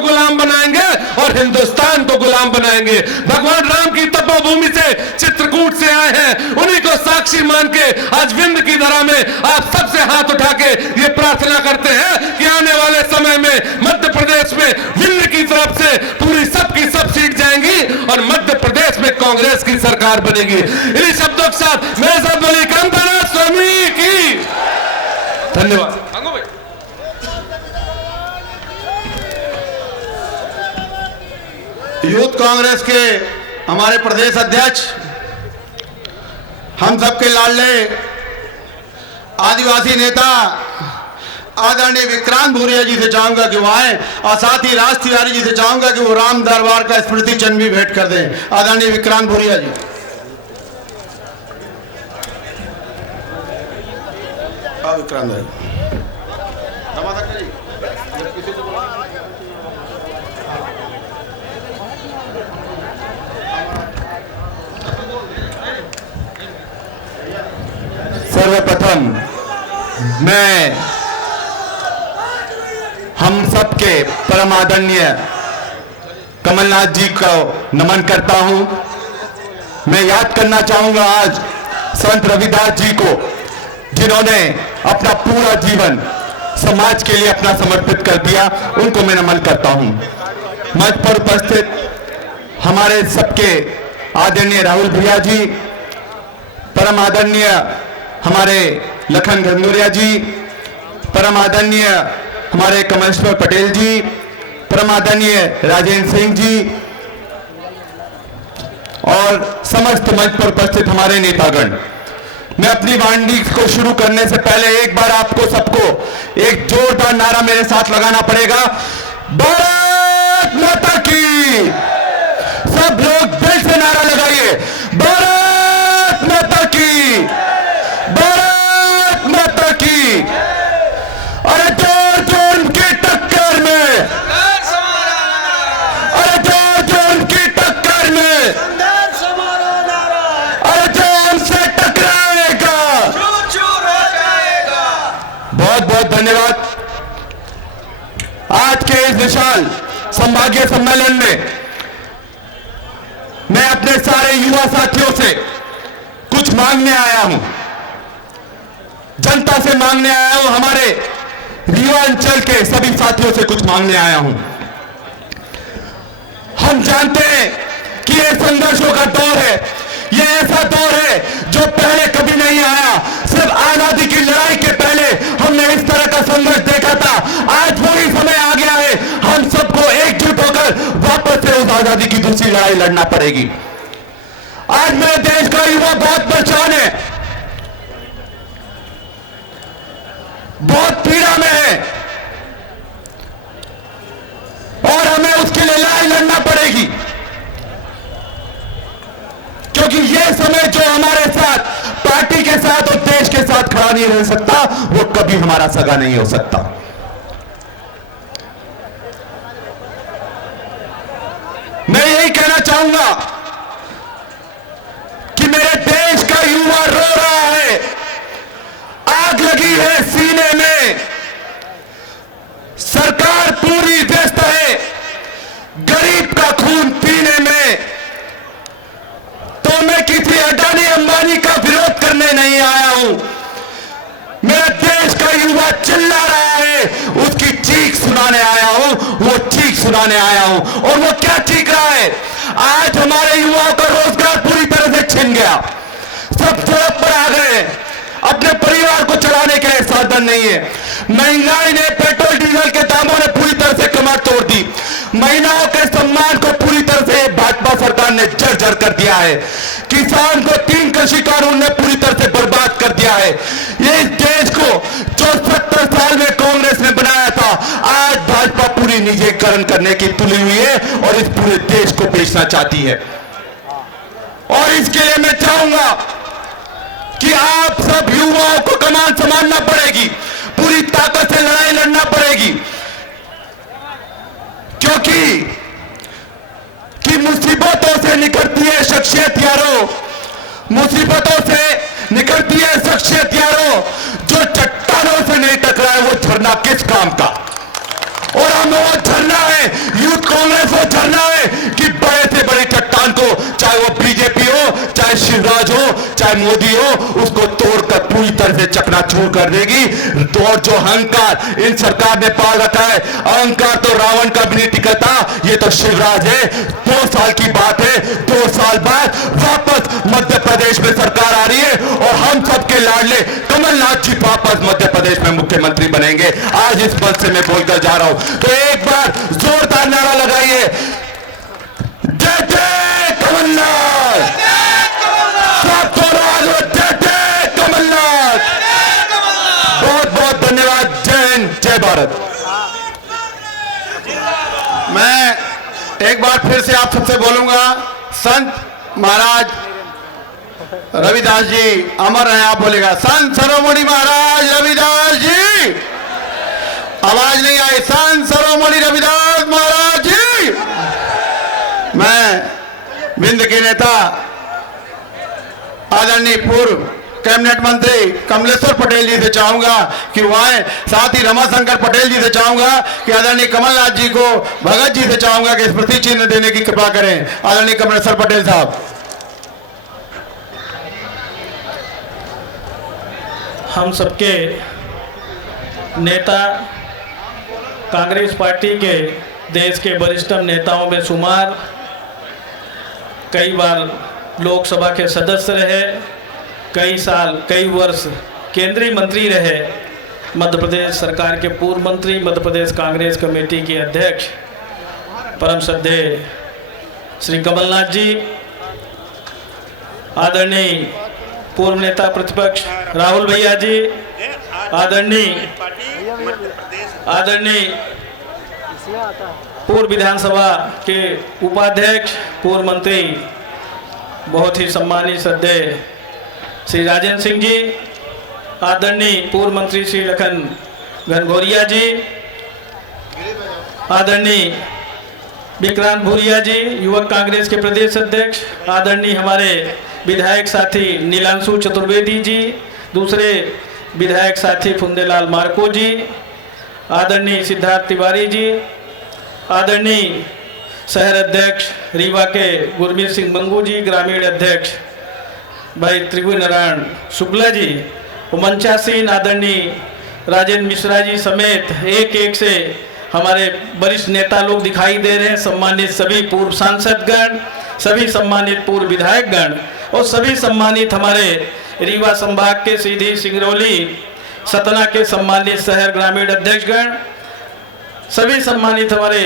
को गुलाम बनाएंगे और हिंदुस्तान को गुलाम बनाएंगे। भगवान राम की तपोभूमि से, चित्रकूट से आए हैं, उन्हीं को साक्षी मान के आज विंध्य की धरा में आप सबसे हाथ उठा के ये प्रार्थना करते हैं कि आने वाले समय में मध्य प्रदेश में विंध्य की तरफ से पूरी सबकी सब सीट जाएंगी और मध्य प्रदेश में कांग्रेस की सरकार बनेगी। इन्हीं शब्दों के साथ मैं सब बोली कामधेनु स्वामी की धन्यवाद। यूथ कांग्रेस के हमारे प्रदेश अध्यक्ष, हम सबके लाडले आदिवासी नेता आदरणीय विक्रांत भूरिया जी से चाहूंगा कि वो आए और साथ ही राज तिवारी जी से चाहूंगा कि वो राम दरबार का स्मृति चिन्ह भी भेंट कर दें। आदरणीय विक्रांत भूरिया जी। विक्रांत भाई सर्वप्रथम मैं हम सबके परम आदरणीय कमलनाथ जी को नमन करता हूं। मैं याद करना चाहूंगा आज संत रविदास जी को, जिन्होंने अपना पूरा जीवन समाज के लिए अपना समर्पित कर दिया, उनको मैं नमन करता हूं। मंच पर उपस्थित हमारे सबके आदरणीय राहुल भैया जी, परम आदरणीय हमारे लखन घनघोरिया जी, परम आदरणीय हमारे कमलेश्वर पटेल जी, परम आदरणीय राजेंद्र सिंह जी और समस्त मंच पर उपस्थित हमारे नेतागण। मैं अपनी वाणी को शुरू करने से पहले एक बार आपको सबको एक जोरदार नारा मेरे साथ लगाना पड़ेगा। भारत माता की। सब लोग दिल से नारा लगाइए, भारत माता की, भारत माता की। अरे जोर जोर की टक्कर में, अरे जोर जोर की टक्कर में, अरे जोर से टकराएगा, बहुत बहुत धन्यवाद। आज के इस विशाल संभागीय सम्मेलन में मैं अपने सारे युवा साथियों से कुछ मांगने आया हूं, जनता से मांगने आया हूं, हमारे रीवा अंचल के सभी साथियों से कुछ मांगने आया हूं। हम जानते हैं कि यह संघर्षों का दौर है, यह ऐसा दौर है जो पहले कभी नहीं आया। सिर्फ आजादी की लड़ाई के पहले हमने इस तरह का संघर्ष देखा था। आज वही समय आ गया है, हम सबको एकजुट होकर वापस से उस आजादी की दूसरी लड़ाई लड़ना पड़ेगी। आज मेरे देश का युवा बहुत परेशान है, बहुत पीड़ा में है और हमें उसके लिए लड़ाई लड़ना पड़ेगी, क्योंकि यह समय जो हमारे साथ, पार्टी के साथ और देश के साथ खड़ा नहीं रह सकता, वो कभी हमारा सगा नहीं हो सकता। मैं यही कहना चाहूंगा कि मेरे देश का युवा रो रहा है, आग लगी है सीने में, सरकार पूरी व्यस्त है गरीब का खून पीने में। तो मैं किसी अडानी अंबानी का विरोध करने नहीं आया हूं, मेरा देश का युवा चिल्ला रहा है, उसकी चीख सुनाने आया हूं, वो चीख सुनाने आया हूं। और वो क्या चीख रहा है? आज हमारे युवाओं का रोजगार पूरी तरह से छिन गया, सब सड़क पर आ गए, अपने परिवार को चलाने के लिए साधन नहीं है। महंगाई ने, पेट्रोल डीजल के दामों ने पूरी तरह से कमर तोड़ दी। महिलाओं के सम्मान को पूरी तरह से भाजपा सरकार ने जर्जर कर दिया है। किसान को 3 कृषि कानून ने पूरी तरह से बर्बाद कर दिया है। ये देश को जो 70 साल में कांग्रेस ने बनाया था, आज भाजपा पूरी निजीकरण करने की तुली हुई है और इस पूरे देश को बेचना चाहती है। और इसके लिए मैं चाहूंगा कि आप सब युवाओं को कमान संभालना पड़ेगी, पूरी ताकत से लड़ाई लड़ना पड़ेगी, क्योंकि मुसीबतों से निकलती है शख्सियत यारों, मुसीबतों से निकलती है शख्सियत यारों। जो चट्टानों से नहीं टकराए वो झरना किस काम का? और हमें वो झरना है चाहे मोदी हो, उसको तोड़कर पूरी तरह से चकनाचूर कर देगी। और जो अहंकार इन सरकार ने पाल रखा है, अहंकार तो रावण का भी नहीं टिकता, ये तो शिवराज है। 2 साल की बात है, 2 साल बाद वापस मध्य प्रदेश में सरकार आ रही है और हम सबके लाडले कमलनाथ जी वापस मध्य प्रदेश में मुख्यमंत्री बनेंगे। आज इस पद से मैं बोलकर जा रहा हूं, तो एक बार जोरदार नारा लगाइए, जय जय कमलनाथ। सब जय जय कमलनाथ। बहुत बहुत धन्यवाद। जय हिंद, जय भारत। मैं एक बार फिर से आप सबसे बोलूंगा, संत महाराज रविदास जी अमर रहे। आप बोलेगा, संत शिरोमणि महाराज रविदास जी। आवाज नहीं आई। संत शिरोमणि रविदास महाराज जी। मैं विंध्य के नेता आदरणीय पूर्व कैबिनेट मंत्री कमलेश्वर पटेल जी से चाहूंगा कि वो आए। साथ ही रमाशंकर पटेल जी से चाहूंगा कि आदरणीय कमलनाथ जी को, भगत जी से चाहूंगा कि स्मृति चिन्ह देने की कृपा करें। आदरणीय कमलेश्वर पटेल साहब। हम सबके नेता, कांग्रेस पार्टी के देश के वरिष्ठतम नेताओं में शुमार, कई बार लोकसभा के सदस्य रहे, कई साल कई वर्ष केंद्रीय मंत्री रहे, मध्य प्रदेश सरकार के पूर्व मंत्री, मध्य प्रदेश कांग्रेस कमेटी के अध्यक्ष परम श्रद्धेय श्री कमलनाथ जी, आदरणीय पूर्व नेता प्रतिपक्ष राहुल भैया जी, आदरणीय पूर्व विधानसभा के उपाध्यक्ष, पूर्व मंत्री, बहुत ही सम्मानित श्रद्धेय श्री राजेंद्र सिंह जी, आदरणीय पूर्व मंत्री श्री लखन घनघोरिया जी, आदरणीय विक्रांत भूरिया जी, युवक कांग्रेस के प्रदेश अध्यक्ष, आदरणीय हमारे विधायक साथी नीलांशु चतुर्वेदी जी, दूसरे विधायक साथी फुंदेलाल मार्को जी, आदरणीय सिद्धार्थ तिवारी जी, आदरणीय शहर अध्यक्ष रीवा के गुरमीत सिंह मंगू जी, ग्रामीण अध्यक्ष भाई त्रिभुवन नारायण शुक्ला जी, मंचासीन आदरणीय राजेंद्र मिश्रा जी समेत एक एक से हमारे वरिष्ठ नेता लोग दिखाई दे रहे हैं। सम्मानित सभी पूर्व सांसदगण, सभी सम्मानित पूर्व विधायकगण और सभी सम्मानित हमारे रीवा संभाग के सीधी, सिंगरौली, सतना के सम्मानित शहर ग्रामीण अध्यक्षगण, सभी सम्मानित हमारे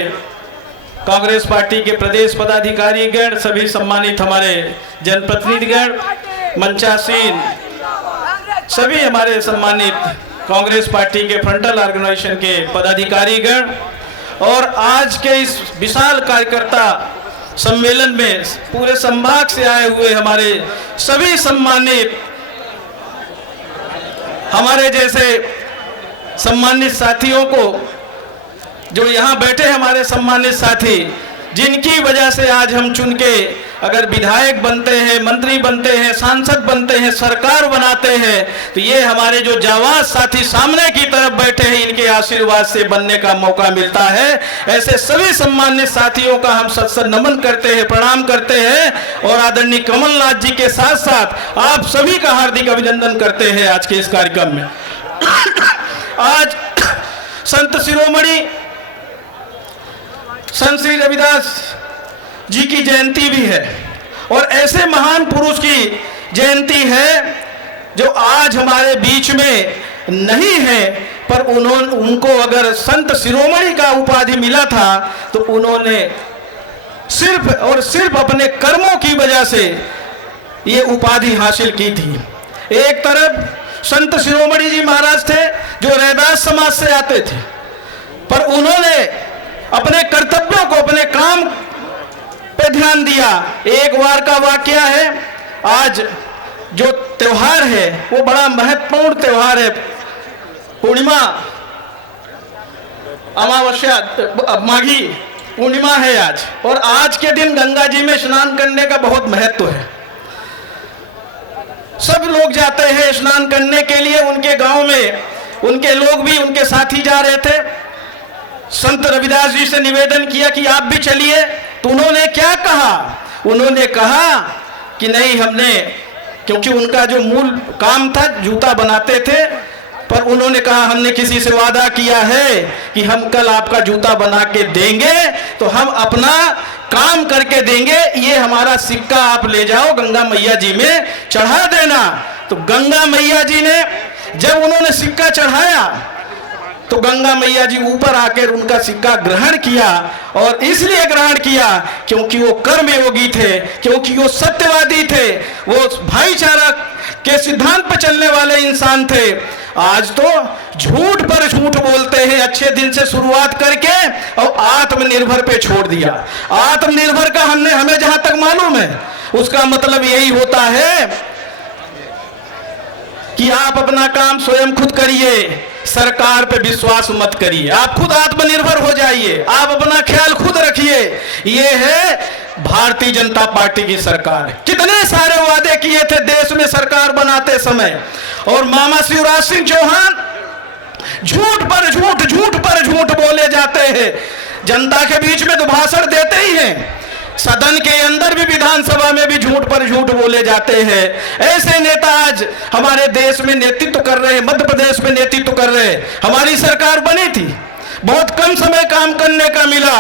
कांग्रेस पार्टी के प्रदेश पदाधिकारीगण, सभी सम्मानित हमारे जनप्रतिनिधिगण, मंचासीन सभी हमारे सम्मानित कांग्रेस पार्टी के फ्रंटल ऑर्गेनाइजेशन के पदाधिकारीगण और आज के इस विशाल कार्यकर्ता सम्मेलन में पूरे संभाग से आए हुए हमारे सभी सम्मानित, हमारे जैसे सम्मानित साथियों को, जो यहाँ बैठे हमारे सम्मानित साथी, जिनकी वजह से आज हम चुन के अगर विधायक बनते हैं, मंत्री बनते हैं, सांसद बनते हैं, सरकार बनाते हैं, तो ये हमारे जो जावाज साथी सामने की तरफ बैठे हैं, इनके आशीर्वाद से बनने का मौका मिलता है। ऐसे सभी सम्मानित साथियों का हम सत नमन करते हैं, प्रणाम करते हैं और आदरणीय कमलनाथ जी के साथ साथ आप सभी का हार्दिक अभिनंदन करते हैं आज के इस कार्यक्रम में। आज संत शिरोमणि संत श्री रविदास जी की जयंती भी है और ऐसे महान पुरुष की जयंती है जो आज हमारे बीच में नहीं है, पर उनको अगर संत शिरोमणि का उपाधि मिला था तो उन्होंने सिर्फ और सिर्फ अपने कर्मों की वजह से ये उपाधि हासिल की थी। एक तरफ संत शिरोमणि जी महाराज थे जो रैदास समाज से आते थे, पर उन्होंने अपने कर्तव्यों को, अपने काम पे ध्यान दिया। एक बार का वाकया है, आज जो त्योहार है वो बड़ा महत्वपूर्ण त्योहार है, पूर्णिमा अमावस्या माघी पूर्णिमा है आज, और आज के दिन गंगा जी में स्नान करने का बहुत महत्व है। सब लोग जाते हैं स्नान करने के लिए, उनके गांव में उनके लोग भी, उनके साथी जा रहे थे। संत रविदास जी से निवेदन किया कि आप भी चलिए, तो उन्होंने क्या कहा? उन्होंने कहा कि नहीं, हमने क्योंकि उनका जो मूल काम था जूता बनाते थे, पर उन्होंने कहा हमने किसी से वादा किया है कि हम कल आपका जूता बना के देंगे, तो हम अपना काम करके देंगे, ये हमारा सिक्का आप ले जाओ गंगा मैया जी में चढ़ा देना। तो गंगा मैया जी ने जब उन्होंने सिक्का चढ़ाया तो गंगा मैया जी ऊपर आकर उनका सिक्का ग्रहण किया, और इसलिए ग्रहण किया क्योंकि वो कर्मयोगी थे, क्योंकि वो सत्यवादी थे, वो भाईचारा के सिद्धांत पर चलने वाले इंसान थे। आज तो झूठ पर झूठ बोलते हैं, अच्छे दिन से शुरुआत करके और आत्मनिर्भर पे छोड़ दिया। आत्मनिर्भर का हमें जहां तक मालूम है उसका मतलब यही होता है कि आप अपना काम स्वयं खुद करिए, सरकार पे विश्वास मत करिए, आप खुद आत्मनिर्भर हो जाइए, आप अपना ख्याल खुद रखिए। ये है भारतीय जनता पार्टी की सरकार। कितने सारे वादे किए थे देश में सरकार बनाते समय, और मामा शिवराज सिंह चौहान झूठ पर झूठ, झूठ पर झूठ बोले जाते हैं। जनता के बीच में तो भाषण देते ही हैं, सदन के अंदर भी, विधानसभा में भी झूठ पर झूठ बोले जाते हैं। ऐसे नेता आज हमारे देश में नेतृत्व कर रहे हैं, मध्य प्रदेश में नेतृत्व कर रहे हैं। हमारी सरकार बनी थी, बहुत कम समय काम करने का मिला,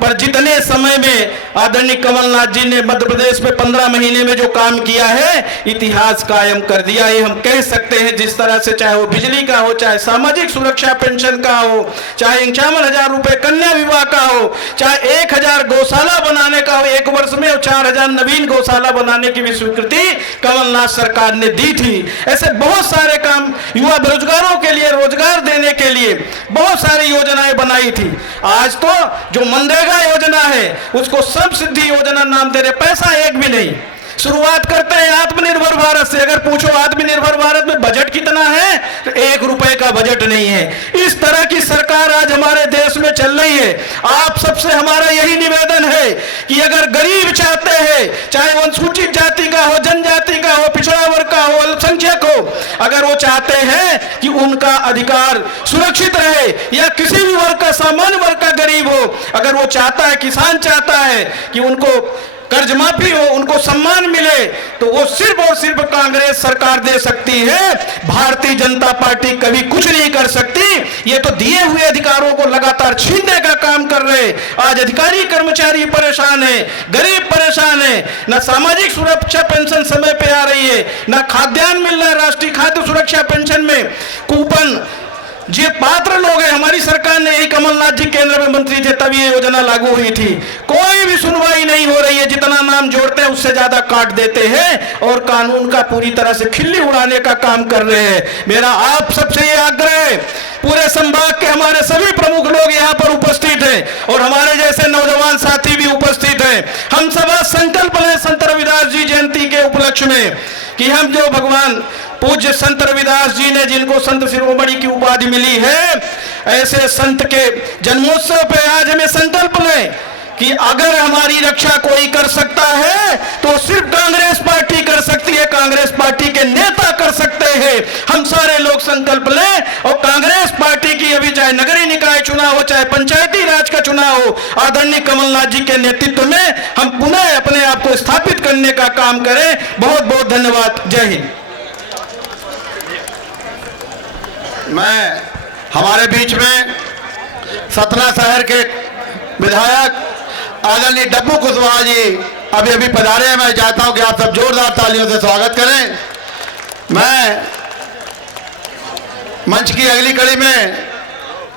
पर जितने समय में आदरणीय कमलनाथ जी ने मध्य प्रदेश में 15 महीने में जो काम किया है, इतिहास कायम कर दिया। ये हम कह सकते हैं, जिस तरह से चाहे वो बिजली का हो, चाहे सामाजिक सुरक्षा पेंशन का हो, चाहे 51,000 रुपए कन्या विवाह का हो, चाहे 1,000 गौशाला बनाने का हो एक वर्ष में, और 4,000 नवीन गौशाला बनाने की भी स्वीकृति कमलनाथ सरकार ने दी थी। ऐसे बहुत सारे काम, युवा बेरोजगारों के लिए रोजगार देने के लिए बहुत सारी योजनाएं बनाई थी। आज तो जो मनरेगा योजना है उसको सब सिद्धि योजना नाम दे रहे, पैसा एक भी नहीं। शुरुआत करते हैं आत्मनिर्भर भारत से। अगर पूछो आत्मनिर्भर भारत में बजट कितना है, तो 1 रुपए का बजट नहीं है। इस तरह की सरकार आज हमारे देश में चल रही है। आप सबसे हमारा यही निवेदन है कि अगर गरीब चाहते हैं, चाहे वो अनुसूचित जाति का हो, जनजाति का हो, पिछड़ा वर्ग का हो, अल्पसंख्यक हो, अगर वो चाहते हैं कि उनका अधिकार सुरक्षित रहे, या किसी भी वर्ग का, सामान्य वर्ग का गरीब हो, अगर वो चाहता है, किसान चाहता है कि उनको कर्ज माफी हो, उनको सम्मान मिले, तो वो सिर्फ और सिर्फ कांग्रेस सरकार दे सकती है। भारतीय जनता पार्टी कभी कुछ नहीं कर सकती। ये तो दिए हुए अधिकारों को लगातार छीनने का काम कर रहे। आज अधिकारी कर्मचारी परेशान है, गरीब परेशान है, न सामाजिक सुरक्षा पेंशन समय पे आ रही है, न खाद्यान्न मिल रहा है। राष्ट्रीय खाद्य सुरक्षा पेंशन में कूपन जो पात्र लोग हैं, हमारी सरकार ने, यही कमलनाथ जी केंद्र में मंत्री थे तब ये योजना लागू हुई थी। कोई भी सुनवाई नहीं हो रही है, जितना नाम जोड़ते हैं उससे ज्यादा काट देते हैं, और कानून का पूरी तरह से खिल्ली उड़ाने का काम कर रहे हैं। मेरा आप सबसे ये आग्रह है, पूरे संभाग के हमारे सभी प्रमुख लोग यहाँ पर उपस्थित हैं, और हमारे जैसे नौजवान साथी भी उपस्थित हैं। हम सब संकल्प लें संत रविदास जी जयंती के उपलक्ष्य में कि हम जो भगवान पूज्य संत रविदास जी ने, जिनको संत शिरोमणि की उपाधि मिली है, ऐसे संत के जन्मोत्सव पे आज हमें संकल्प लें कि अगर हमारी रक्षा कोई कर सकता है तो सिर्फ कांग्रेस पार्टी कर सकती है, कांग्रेस पार्टी के नेता कर सकते हैं। हम सारे लोग संकल्प लें, और कांग्रेस पार्टी की अभी चाहे नगरीय निकाय चुनाव हो, चाहे पंचायती राज का चुनाव हो, आदरणीय कमलनाथ जी के नेतृत्व में हम पुनः अपने आप को स्थापित करने का काम करें। बहुत बहुत धन्यवाद। जय हिंद। मैं हमारे बीच में सतना शहर के विधायक आदरणीय डब्बू कुशवाहा जी अभी अभी पधारे हैं। मैं चाहता हूं कि आप सब जोरदार तालियों से स्वागत करें। मैं मंच की अगली कड़ी में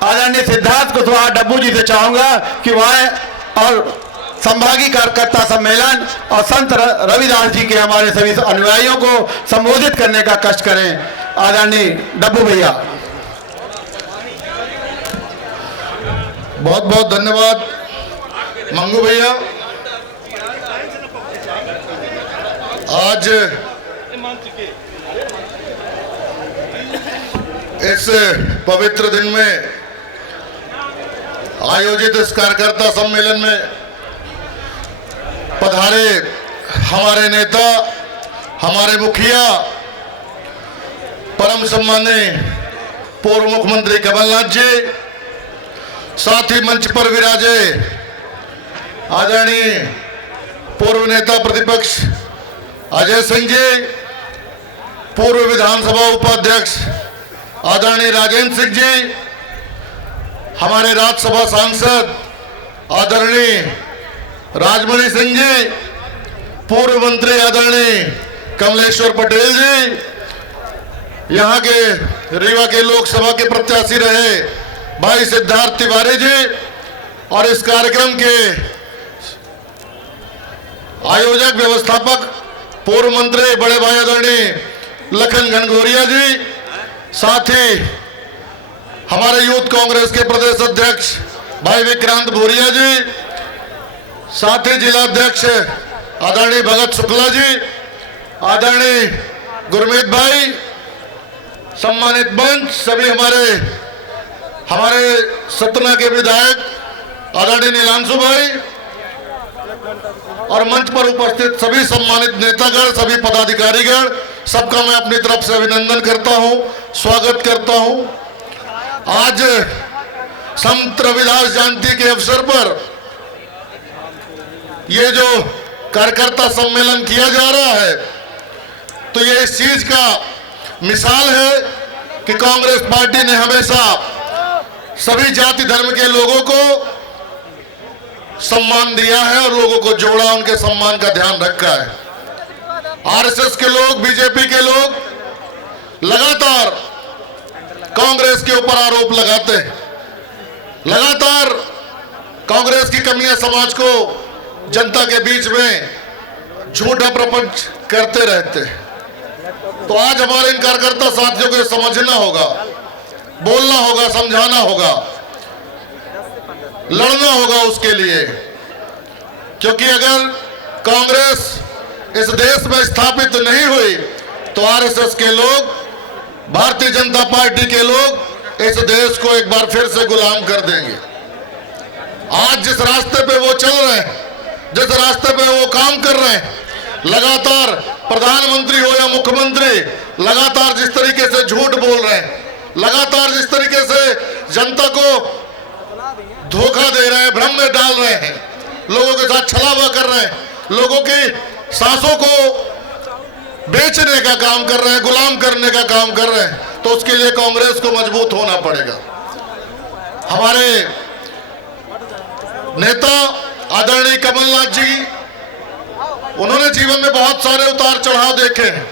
आदरणीय सिद्धार्थ कुशवाहा डब्बू जी से चाहूंगा कि वह और संभागीय कार्यकर्ता सम्मेलन और संत रविदास जी के हमारे सभी अनुयायियों को संबोधित करने का कष्ट करें। आदरणीय डब्बू भैया। बहुत बहुत धन्यवाद मंगू भैया। आज इस पवित्र दिन में आयोजित इस कार्यकर्ता सम्मेलन में पधारे हमारे नेता, हमारे मुखिया, परम सम्माननीय पूर्व मुख्यमंत्री कमलनाथ जी, साथ ही मंच पर विराजे आदरणीय पूर्व नेता प्रतिपक्ष अजय सिंह जी, पूर्व विधानसभा उपाध्यक्ष आदरणीय राजेंद्र सिंह जी, हमारे राज्यसभा सांसद आदरणीय राजमणि सिंह जी, पूर्व मंत्री आदरणीय कमलेश्वर पटेल जी, यहाँ के रीवा के लोकसभा के प्रत्याशी रहे भाई सिद्धार्थ तिवारी जी, और इस कार्यक्रम के आयोजक व्यवस्थापक पूर्व मंत्री बड़े भाई आदरणीय लखन घनघोरिया जी, साथ ही हमारे यूथ कांग्रेस के प्रदेश अध्यक्ष भाई विक्रांत भूरिया जी, साथ ही जिला अध्यक्ष आदरणीय भगत शुक्ला जी, आदरणीय गुरमीत भाई, सम्मानित मंच, सभी हमारे सतना के विधायक आदरणीय नीलांशु भाई, और मंच पर उपस्थित सभी सम्मानित नेतागण, सभी पदाधिकारीगण, सबका मैं अपनी तरफ से अभिनंदन करता हूं, स्वागत करता हूं। आज संत रविदास जयंती के अवसर पर ये जो कार्यकर्ता सम्मेलन किया जा रहा है, तो ये इस चीज का मिसाल है कि कांग्रेस पार्टी ने हमेशा सभी जाति धर्म के लोगों को सम्मान दिया है और लोगों को जोड़ा, उनके सम्मान का ध्यान रखा है। आरएसएस के लोग, बीजेपी के लोग लगातार कांग्रेस के ऊपर आरोप लगाते हैं, लगातार कांग्रेस की कमियां समाज को, जनता के बीच में झूठा प्रपंच करते रहते हैं। तो आज हमारे इन कार्यकर्ता साथियों को समझना होगा, बोलना होगा, समझाना होगा, लड़ना होगा उसके लिए, क्योंकि अगर कांग्रेस इस देश में स्थापित नहीं हुई तो आरएसएस के लोग, भारतीय जनता पार्टी के लोग इस देश को एक बार फिर से गुलाम कर देंगे। आज जिस रास्ते पे वो चल रहे हैं, जिस रास्ते पे वो काम कर रहे हैं, लगातार प्रधानमंत्री हो या मुख्यमंत्री, लगातार जिस तरीके से झूठ बोल रहे हैं, लगातार जिस तरीके से जनता को धोखा दे रहे हैं, भ्रम में डाल रहे हैं, लोगों के साथ छलावा कर रहे हैं, लोगों की सांसों को बेचने का काम कर रहे हैं, गुलाम करने का काम कर रहे हैं, तो उसके लिए कांग्रेस को मजबूत होना पड़ेगा। हमारे नेता आदरणीय कमलनाथ जी, उन्होंने जीवन में बहुत सारे उतार चढ़ाव देखे हैं।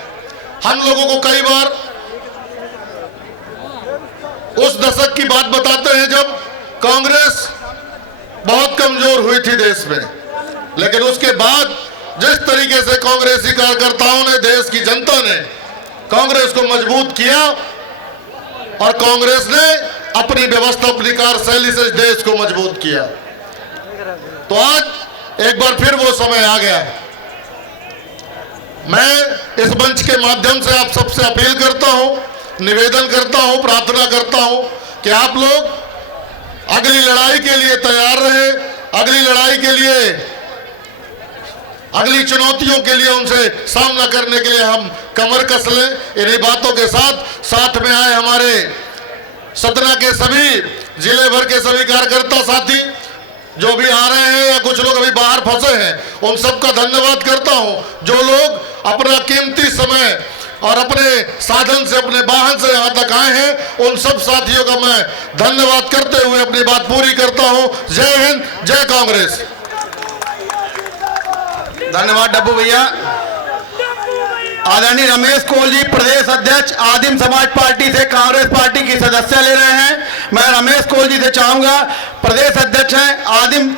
हम लोगों को कई बार उस दशक की बात बताते हैं जब कांग्रेस बहुत कमजोर हुई थी देश में, लेकिन उसके बाद जिस तरीके से कांग्रेसी कार्यकर्ताओं ने, देश की जनता ने कांग्रेस को मजबूत किया और कांग्रेस ने अपनी व्यवस्था, अपनी कार्यशैली से इस देश को मजबूत किया। तो आज एक बार फिर वो समय आ गया है। मैं इस मंच के माध्यम से आप सबसे अपील करता हूं, निवेदन करता हूं, प्रार्थना करता हूं कि आप लोग अगली लड़ाई के लिए तैयार रहे, अगली लड़ाई के लिए, अगली चुनौतियों के लिए उनसे सामना करने के लिए हम कमर कस लें। इन्हीं बातों के साथ में आए हमारे सतना के सभी जिले भर के सभी कार्यकर्ता साथी जो भी आ रहे हैं या कुछ लोग अभी बाहर फंसे हैं, उन सबका धन्यवाद करता हूं। जो लोग अपना कीमती समय और अपने साधन से, अपने वाहन से यहाँ तक आए हैं, उन सब साथियों का मैं धन्यवाद करते हुए अपनी बात पूरी करता हूं। जय हिंद, जय कांग्रेस। धन्यवाद डब्बू भैया। आदरणीय रमेश कोल जी, प्रदेश अध्यक्ष आदिम समाज पार्टी से कांग्रेस पार्टी की सदस्य ले रहे हैं। मैं रमेश कोल जी से चाहूंगा, प्रदेश अध्यक्ष हैं आदिम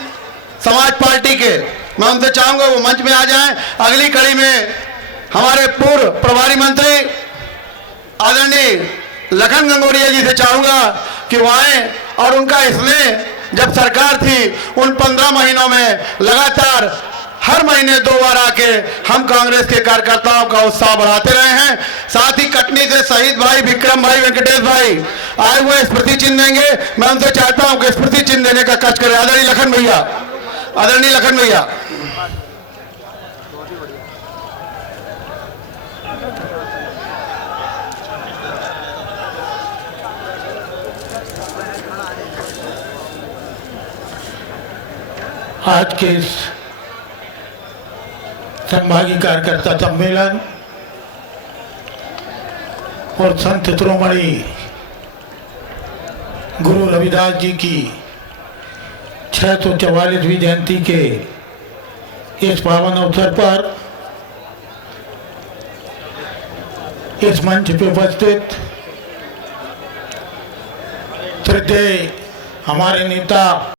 समाज पार्टी के, मैं उनसे चाहूंगा वो मंच में आ जाएं। अगली कड़ी में हमारे पूर्व प्रभारी मंत्री आदरणीय लखन घनघोरिया जी से चाहूंगा कि वो आए और उनका इसमें जब सरकार थी उन 15 महीनों में लगातार हर महीने 2 बार आके हम कांग्रेस के कार्यकर्ताओं का उत्साह बढ़ाते रहे हैं। साथ ही कटनी से शहीद भाई विक्रम भाई, वेंकटेश भाई आए हुए स्मृति चिन्ह देंगे। मैं उनसे चाहता हूं कि स्मृति चिन्ह देने का कष्ट करें। आदरणीय लखन भैया, आदरणीय लखन भैया। आज के इस संभागीय कार्यकर्ता सम्मेलन और संत शिरोमणि गुरु रविदास जी की 644वीं जयंती के इस पावन अवसर पर इस मंच पे उपस्थित श्रद्धेय हमारे नेता